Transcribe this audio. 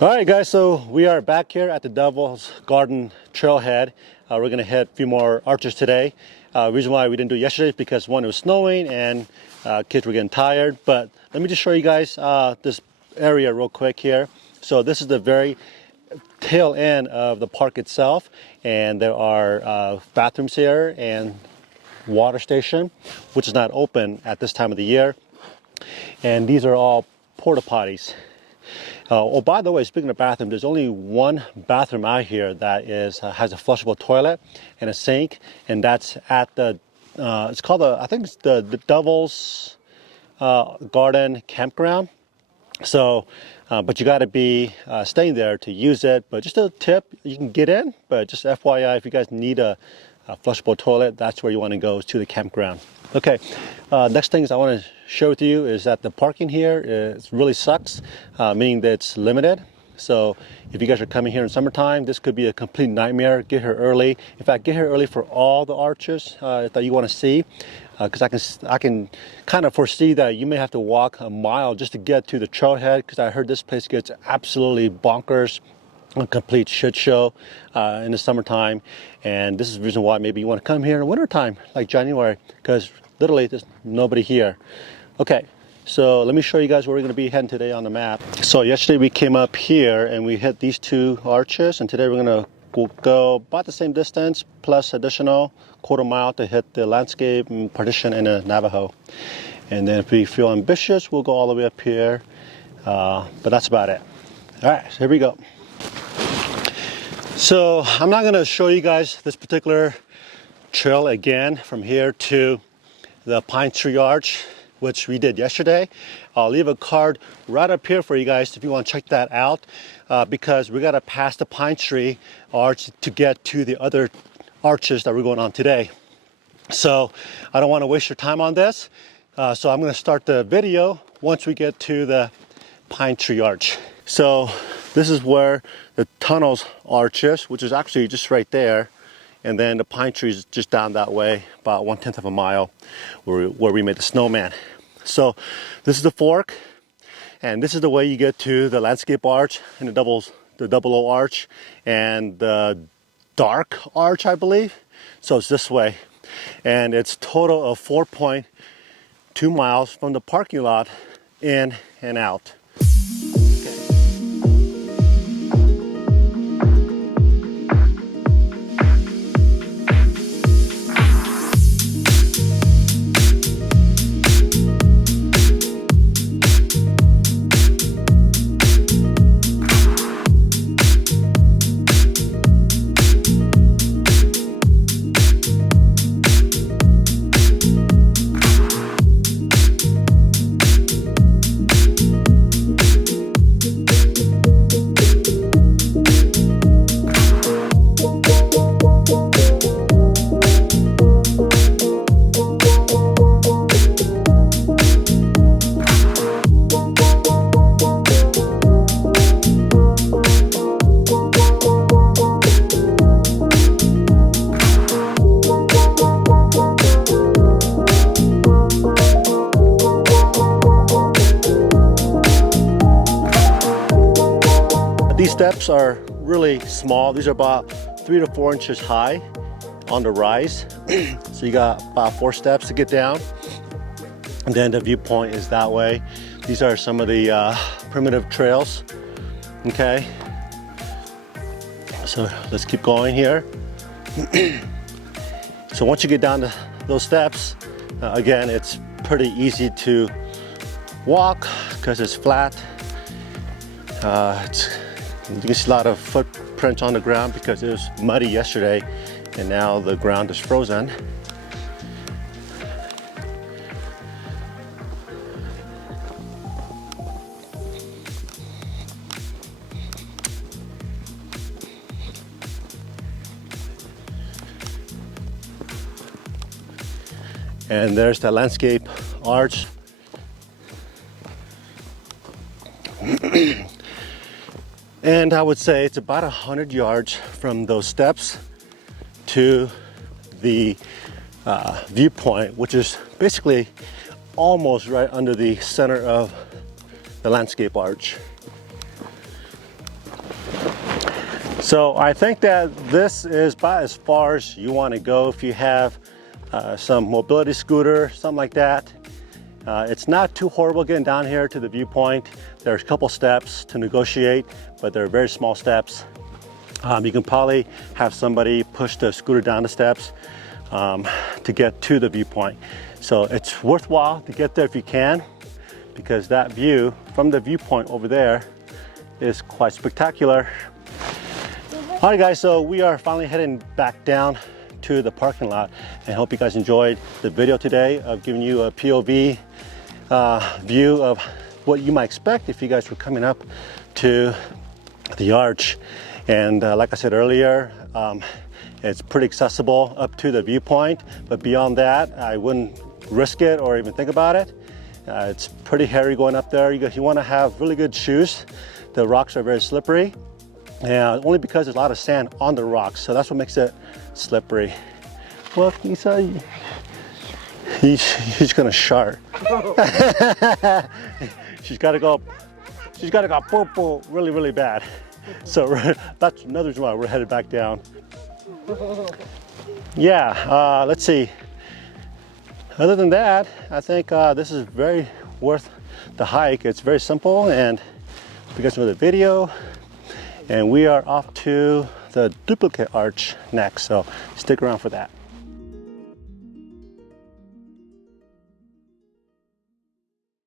All right, guys, so we are back here at the Devil's Garden Trailhead. We're gonna hit a few more arches today. Reason why we didn't do it yesterday is because one, it was snowing and kids were getting tired. But let me just show you guys this area real quick here. So this is the very tail end of the park itself, and there are bathrooms here and water station, which is not open at this time of the year. And these are all porta potties. Oh, by the way, speaking of bathroom, there's only one bathroom out here that has a flushable toilet and a sink, and that's at the it's called I think it's the Devil's Garden Campground. So, but you got to be staying there to use it. But just a tip, you can get in, but just FYI, if you guys need a flushable toilet, that's where you want to go, is to the campground. Okay, next things I want to share with you is that the parking here really sucks, meaning that it's limited. So if you guys are coming here in summertime, this could be a complete nightmare. Get here early. In fact, get here early for all the arches that you want to see, because I can kind of foresee that you may have to walk a mile just to get to the trailhead, because I heard this place gets absolutely bonkers. A complete shit show in the summertime, and this is the reason why maybe you want to come here in the wintertime, like January, because literally there's nobody here. Okay, so let me show you guys where we're going to be heading today on the map. So yesterday we came up here and we hit these two arches, and today we're going to go about the same distance plus additional quarter-mile to hit the landscape and partition in the Navajo. And then if we feel ambitious, we'll go all the way up here, but that's about it. All right, so here we go. So I'm not going to show you guys this particular trail again from here to the Pine Tree Arch, which we did yesterday. I'll leave a card right up here for you guys if you want to check that out, because we got to pass the Pine Tree Arch to get to the other arches that we're going on today. So I don't want to waste your time on this. So I'm going to start the video once we get to the Pine Tree Arch. So this is where the tunnels arches, which is actually just right there. And then the pine tree is just down that way, about 1/10 of a mile, where we made the snowman. So this is the fork, and this is the way you get to the landscape arch and the double O arch and the dark arch, I believe. So it's this way. And it's total of 4.2 miles from the parking lot in and out. These steps are really small. These are about 3 to 4 inches high on the rise. So you got about 4 steps to get down. And then the viewpoint is that way. These are some of the primitive trails. Okay. So let's keep going here. So once you get down to those steps, again, it's pretty easy to walk because it's flat. You can see a lot of footprints on the ground because it was muddy yesterday and now the ground is frozen. And there's the landscape arch. And I would say it's about 100 yards from those steps to the viewpoint, which is basically almost right under the center of the landscape arch. So I think that this is about as far as you want to go if you have some mobility scooter, something like that. It's not too horrible getting down here to the viewpoint. There's a couple steps to negotiate, but they're very small steps. You can probably have somebody push the scooter down the steps to get to the viewpoint. So it's worthwhile to get there if you can, because that view from the viewpoint over there is quite spectacular. All right guys, so we are finally heading back down to the parking lot, and hope you guys enjoyed the video today of giving you a POV view of what you might expect if you guys were coming up to the arch. And like I said earlier, it's pretty accessible up to the viewpoint, but beyond that, I wouldn't risk it or even think about it. It's pretty hairy going up there. You want to have really good shoes. The rocks are very slippery, and only because there's a lot of sand on the rocks, so that's what makes it slippery. Look, Isa, he's gonna shart. She's gotta go poo-poo really, really bad. So that's another reason why we're headed back down. Yeah, let's see. Other than that, I think this is very worth the hike. It's very simple, and if you guys enjoyed the video, and we are off to the duplicate arch next, so stick around for that.